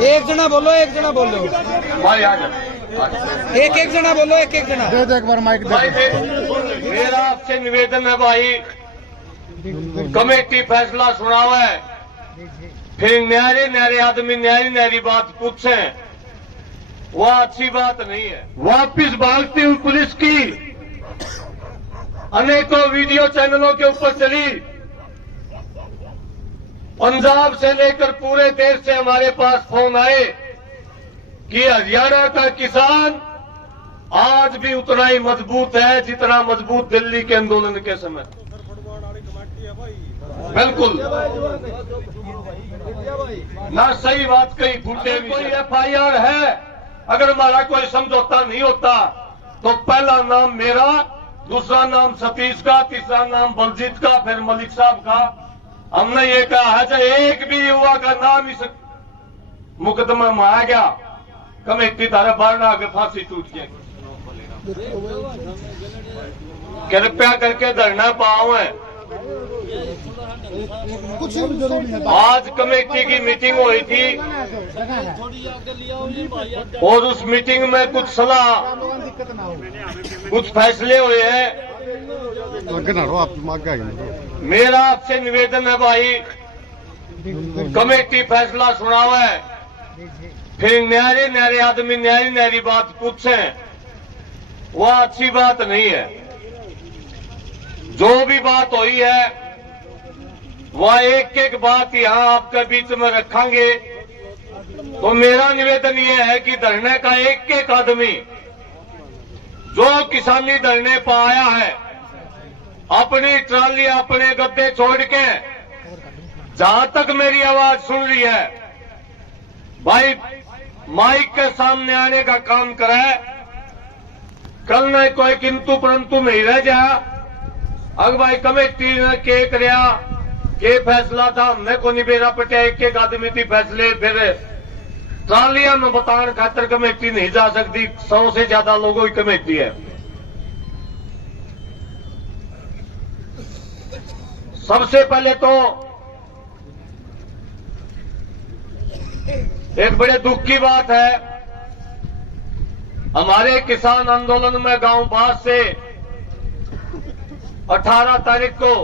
एक जना बोलो, एक जना बोलो भाई आ जा। एक जना बोलो, एक जना दे दो एक बार माइक भाई दे। मेरा आपसे निवेदन है भाई, कमेटी फैसला सुनाओ है, फिर न्यारे न्यारे आदमी न्यारी न्यारी बात पूछे, वह अच्छी बात नहीं है। वापिस भागती हुई पुलिस की अनेकों वीडियो चैनलों के ऊपर चली, पंजाब से लेकर पूरे देश से हमारे पास फोन आए कि हरियाणा का किसान आज भी उतना ही मजबूत है जितना मजबूत दिल्ली के आंदोलन के समय। बिल्कुल ना, सही बात कही। फूटे कोई FIR है, अगर हमारा कोई समझौता नहीं होता तो पहला नाम मेरा, दूसरा नाम सतीश का, तीसरा नाम बलजीत का, फिर मलिक साहब का। हमने ये कहा है कि एक भी युवा का नाम इस मुकदमा में आ गया, कमेटी तारा बारना आगे फांसी टूट जाएगी। कृपया करके धरना पाओ है। आज कमेटी की मीटिंग हुई थी और उस मीटिंग में कुछ सलाह, कुछ फैसले हुए हैं। मेरा आपसे निवेदन है भाई, कमेटी फैसला सुनाओ है, फिर न्यारे न्यारे आदमी न्यारी न्यारी बात पूछे, वह अच्छी बात नहीं है। जो भी बात हुई है वह एक एक बात यहां आपके बीच में रखेंगे। तो मेरा निवेदन यह है कि धरने का एक एक आदमी जो किसानी धरने पर आया है, अपनी ट्राली अपने गद्दे छोड़ के जहां तक मेरी आवाज सुन रही है भाई, माइक के सामने आने का काम करे। कल न कोई किंतु परंतु नहीं रह जा। अगर भाई कमेटी ने के करया के फैसला था, हमने को नहीं बेरा पटिया, एक एक आदमी थी फैसले, फिर ट्रालिया में बताने खातर कमेटी नहीं जा सकती। 100 से ज्यादा लोगों की कमेटी है। सबसे पहले तो एक बड़े दुख की बात है, हमारे किसान आंदोलन में गांव बास से 18 तारीख को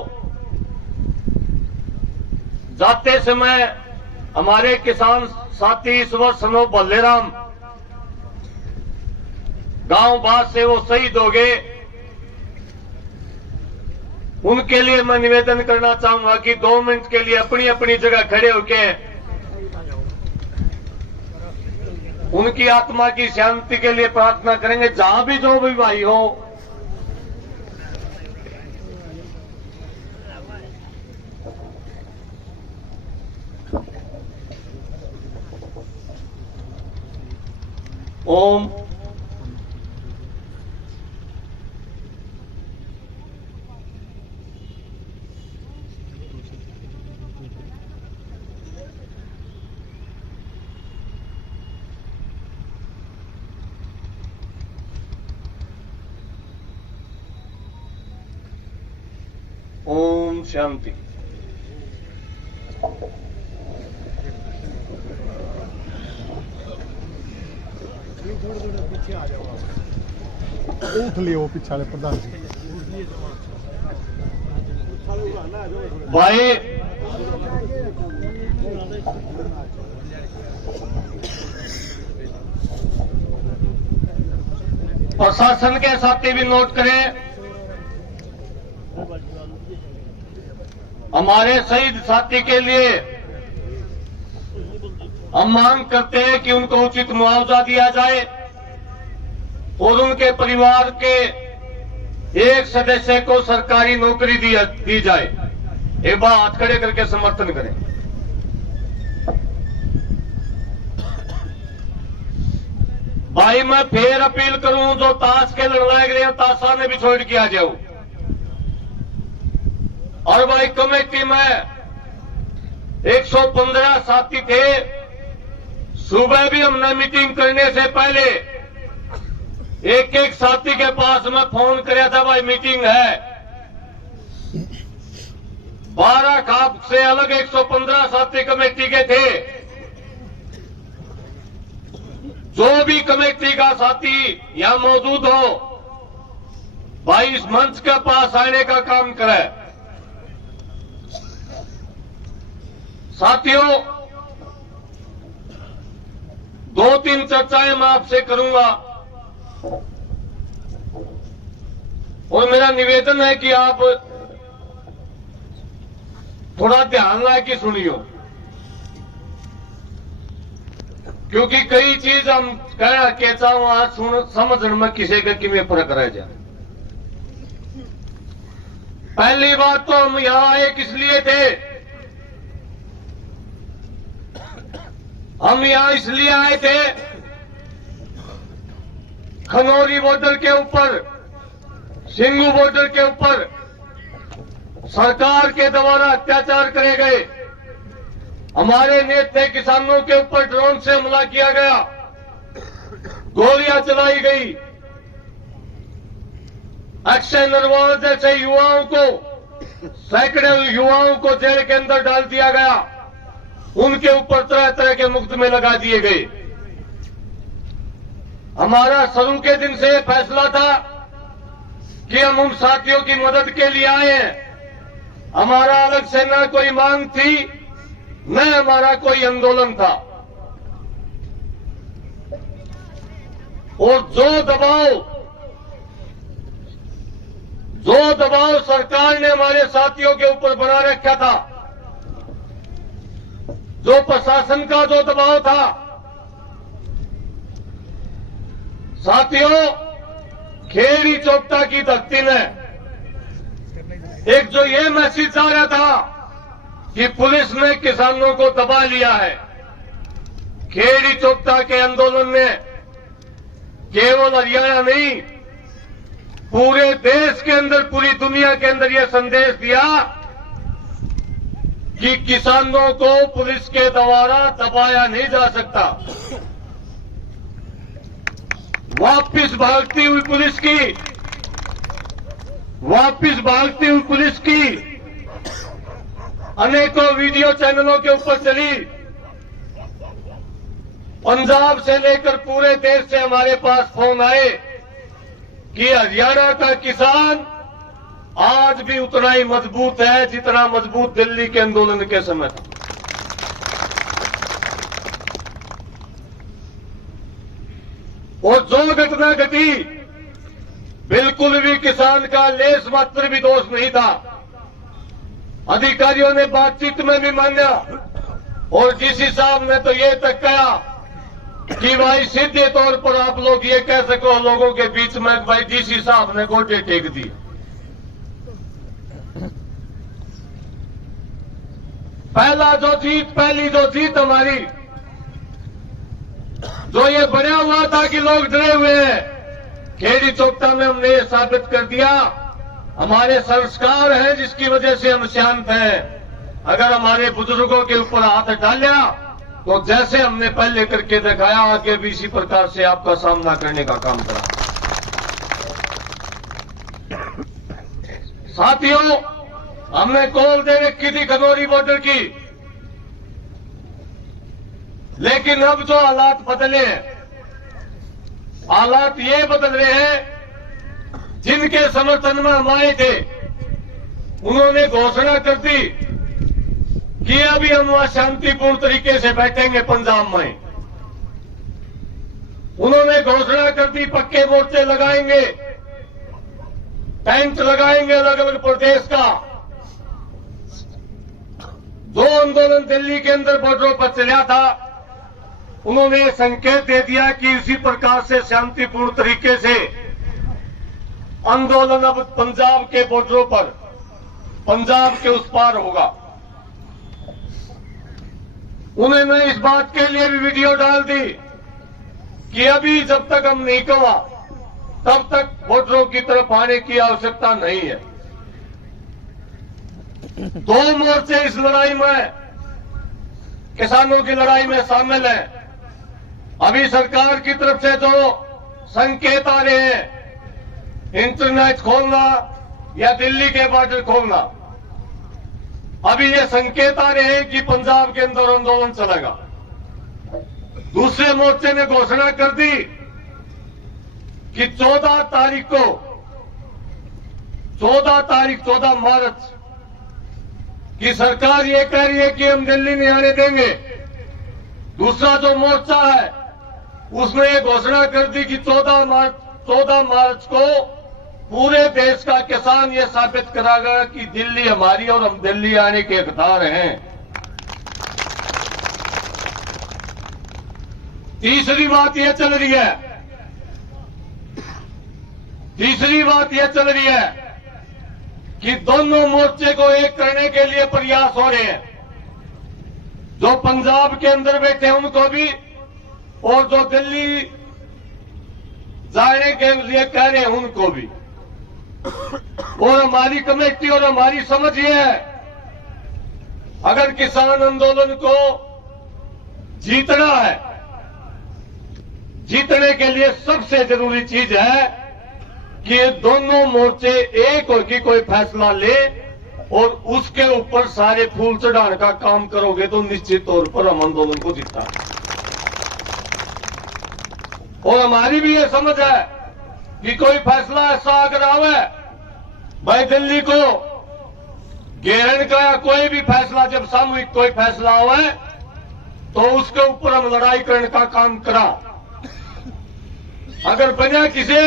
जाते समय हमारे किसान साथी ईश्वर सनो बल्लेराम गांव बास से वो शहीद हो गए। उनके लिए मैं निवेदन करना चाहूंगा कि 2 मिनट के लिए अपनी अपनी जगह खड़े होकर उनकी आत्मा की शांति के लिए प्रार्थना करेंगे, जहां भी जो भी भाई हो। ओम ओम शांति। पीछे आ जाओ, उठ लियो वो पीछे वाले प्रधान जी भाई। प्रशासन के साथी भी नोट करें, हमारे शहीद साथी के लिए हम मांग करते हैं कि उनको उचित मुआवजा दिया जाए और उनके परिवार के एक सदस्य को सरकारी नौकरी दी जाए। एक बार हाथ खड़े करके समर्थन करें। भाई मैं फिर अपील करूं, जो ताश के लड़ाए गए ताशा में भी छोड़ के आ जाओ। और भाई कमेटी में 115 साथी थे। सुबह भी हमने मीटिंग करने से पहले एक एक साथी के पास में फोन कराया था, भाई मीटिंग है। 12 खाप से अलग 115 साथी कमेटी के थे। जो भी कमेटी का साथी यहां मौजूद हो, भाई इस मंच के पास आने का काम करे। साथियों, 2-3 चर्चाएं मैं आपसे करूंगा और मेरा निवेदन है कि आप थोड़ा ध्यान ला के सुनियो, क्योंकि कई चीज हम कह के चाहो आज सुन समझ में किसी का किमें फर्क रह जाए। पहली बात तो हम यहां आए किस लिए थे? हम यहां इसलिए आए थे, खनौरी बॉर्डर के ऊपर, सिंगू बॉर्डर के ऊपर सरकार के द्वारा अत्याचार करे गए, हमारे नेता किसानों के ऊपर ड्रोन से हमला किया गया, गोलियां चलाई गई, अक्षय नरवाल जैसे युवाओं को, सैकड़ों युवाओं को जेल के अंदर डाल दिया गया, उनके ऊपर तरह तरह के मुकदमे लगा दिए गए। हमारा शुरू के दिन से यह फैसला था कि हम उन साथियों की मदद के लिए आए हैं। हमारा अलग से न कोई मांग थी, न हमारा कोई आंदोलन था। और जो दबाव सरकार ने हमारे साथियों के ऊपर बना रखा था, जो प्रशासन का जो दबाव था, साथियों, खेड़ी चौपटा की धरती में एक जो ये मैसेज आ रहा था कि पुलिस ने किसानों को दबा लिया है। खेड़ी चौपटा के आंदोलन ने केवल हरियाणा नहीं, पूरे देश के अंदर, पूरी दुनिया के अंदर यह संदेश दिया कि किसानों को पुलिस के द्वारा दबाया नहीं जा सकता। वापिस भागती हुई पुलिस की अनेकों वीडियो चैनलों के ऊपर चली। पंजाब से लेकर पूरे देश से हमारे पास फोन आए कि हरियाणा का किसान आज भी उतना ही मजबूत है जितना मजबूत दिल्ली के आंदोलन के समय था। और जो घटना घटी, बिल्कुल भी किसान का लेस मात्र भी दोष नहीं था। अधिकारियों ने बातचीत में भी माना और डीसी साहब ने तो ये तक कहा कि भाई सीधे तौर पर आप लोग ये कह सको लोगों के बीच में, भाई डीसी साहब ने गोटे टेक दी। पहली जो जीत हमारी, जो ये बना हुआ था कि लोग डरे हुए हैं, खेड़ी चौपटा में हमने ये साबित कर दिया। हमारे संस्कार हैं जिसकी वजह से हम शांत हैं। अगर हमारे बुजुर्गों के ऊपर हाथ डाला तो जैसे हमने पहले करके दिखाया, आगे भी इसी प्रकार से आपका सामना करने का काम करा। साथियों, हमने कॉल दे रखी थी खनौरी बॉर्डर की, लेकिन अब जो हालात बदले हैं, हालात ये बदल रहे हैं, जिनके समर्थन में हम आए थे उन्होंने घोषणा कर दी कि अभी हम वहां शांतिपूर्ण तरीके से बैठेंगे पंजाब में। उन्होंने घोषणा कर दी पक्के मोर्चे लगाएंगे, टेंट लगाएंगे अलग अलग प्रदेश का। जो आंदोलन दिल्ली के अंदर बॉर्डरों पर चला था, उन्होंने संकेत दे दिया कि इसी प्रकार से शांतिपूर्ण तरीके से आंदोलन अब पंजाब के बॉर्डरों पर, पंजाब के उस पार होगा। उन्होंने इस बात के लिए भी वीडियो डाल दी कि अभी जब तक हम नहीं कहा तब तक बॉर्डरों की तरफ आने की आवश्यकता नहीं है। दो मोर्चे इस लड़ाई में, किसानों की लड़ाई में शामिल हैं। अभी सरकार की तरफ से जो संकेत आ रहे हैं, इंटरनेट खोलना या दिल्ली के बॉर्डर खोलना, अभी ये संकेत आ रहे हैं कि पंजाब के अंदर आंदोलन चलेगा। दूसरे मोर्चे ने घोषणा कर दी कि 14 तारीख को 14 मार्च की सरकार ये कह रही है कि हम दिल्ली नहीं आने देंगे। दूसरा जो मोर्चा है उसने ये घोषणा कर दी कि 14 मार्च को पूरे देश का किसान ये साबित कराएगा कि दिल्ली हमारी और हम दिल्ली आने के हकदार हैं। तीसरी बात यह चल रही है कि दोनों मोर्चे को एक करने के लिए प्रयास हो रहे हैं। जो पंजाब के अंदर बैठे हैं उनको भी और जो दिल्ली जाने के लिए कह रहे हैं उनको भी। और हमारी कमेटी और हमारी समझ ये है, अगर किसान आंदोलन को जीतना है, जीतने के लिए सबसे जरूरी चीज है कि ये दोनों मोर्चे एक हो कि कोई फैसला ले और उसके ऊपर सारे फूल चढ़ाने का काम करोगे तो निश्चित तौर पर हम आंदोलन को जीता। और हमारी भी ये समझ है कि कोई फैसला ऐसा अगर आवे भाई दिल्ली को घेरने का या कोई भी फैसला, जब सामूहिक कोई फैसला आवे तो उसके ऊपर हम लड़ाई करने का काम करा। अगर बिना किसी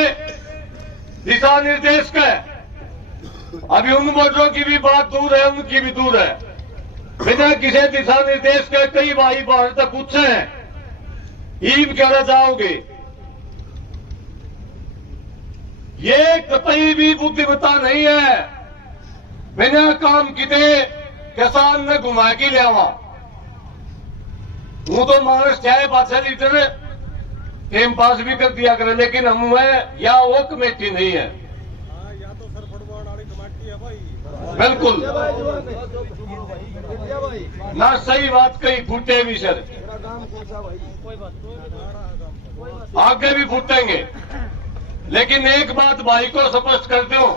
दिशा निर्देश के, अभी उन वोटरों की भी बात दूर है, उनकी भी दूर है, बिना किसी दिशा निर्देश के कई भाई बाहर तक पूछे हैं ईद क्या जाओगे, ये कतई भी बुद्धिमत्ता नहीं है। बिना काम किते किसान ने घुमा के लिया वो तो मानस चाहे 5 लीटर टाइम पास भी कर दिया करे, लेकिन हम में या वो कमेटी नहीं है। या तो सर फुटबॉल वाली कमेटी है भाई। बिल्कुल ना, सही बात कही, फूटे भी सर, आगे भी फूटेंगे। लेकिन एक बात भाई को स्पष्ट कर दो,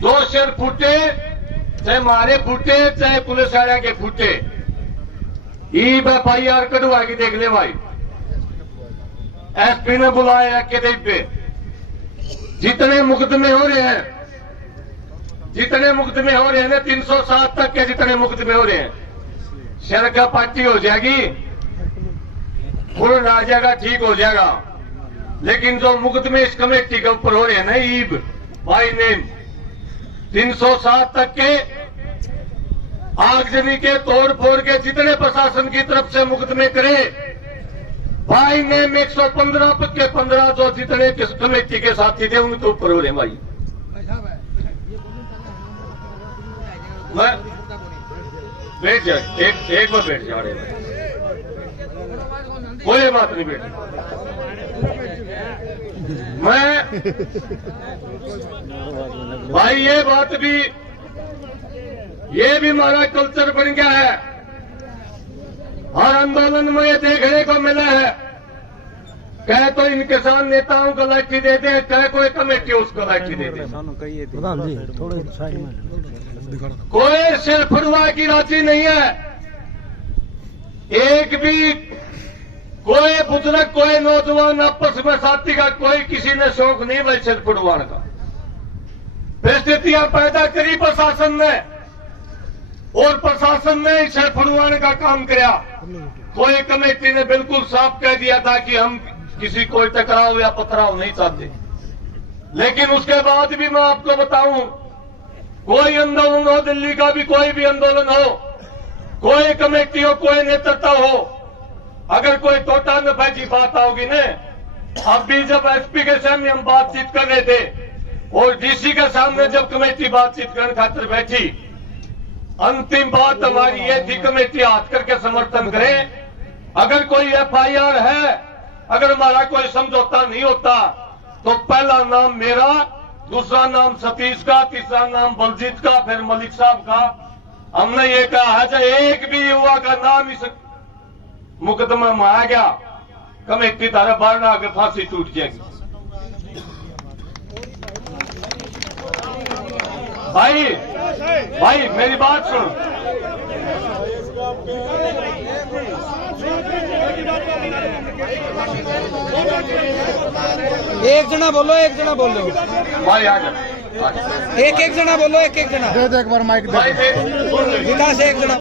दो सिर फूटे, चाहे हमारे फूटे चाहे पुलिस वाले के फूटे, EFIR कटवा के देख ले भाई। SP ने बुलाया के पे जितने मुकदमे हो रहे हैं, जितने मुकदमे हो रहे हैं ना 307 तक के जितने मुकदमे हो रहे हैं, शर का पार्टी हो जाएगी, पूर्ण आ जाएगा, ठीक हो जाएगा। लेकिन जो मुकदमे इस कमेटी के ऊपर हो रहे हैं ना, ईब बाई नेम 307 तक के आगजनी के तोड़ फोड़ के जितने प्रशासन की तरफ से मुकदमे करे, बाई नेम 115 तक के 15 जो जितने किस कमेटी के साथी थे उनके ऊपर हो रहे हैं भाई। मैं बैठ जा, एक बार बैठ जा, कोई बात नहीं, बैठ मैं भाई, ये बात भी, ये भी हमारा कल्चर बन गया है। हर आंदोलन में ये देखने को मिला है, कहे तो इन किसान नेताओं को लाठी दे दे, कहे कोई कमेटी उसको लाठी दे दे, कोई सिर फुड़वा की राजी नहीं है। एक भी कोई बुजुर्ग, कोई नौजवान आपस में साथी का कोई किसी ने शौक नहीं भाई सिर फुड़वाने का। परिस्थितियां पैदा करी प्रशासन ने, और प्रशासन ने ही सिर फुड़वाने का काम किया। कोई कमेटी ने बिल्कुल साफ कह दिया था कि हम किसी कोई टकराव या पथराव नहीं चाहते। लेकिन उसके बाद भी मैं आपको बताऊं, कोई आंदोलन हो, दिल्ली का भी कोई भी आंदोलन हो, कोई कमेटी हो, कोई नेतृत्व हो, अगर कोई टोटा नफे की बात आओगी न, अब भी जब SP के सामने हम बातचीत कर रहे थे और DC के सामने जब कमेटी बातचीत करने खातिर बैठी, अंतिम बात हमारी ये थी, कमेटी हाथ करके समर्थन करे। अगर कोई FIR है, अगर हमारा कोई समझौता नहीं होता तो पहला नाम मेरा, दूसरा नाम सतीश का, तीसरा नाम बलजीत का, फिर मलिक साहब का। हमने ये कहा है जो एक भी युवा का नाम इस मुकदमा में आ गया, कमेटी तारा बारना आगे फांसी टूट जाएगी। भाई मेरी बात सुन, एक जना बोलो, एक जना बोलो, भाई आ जा एक जना बोलो, एक जना दे दे एक बार माइक दे भाई दे। सुन ले विकास एक जना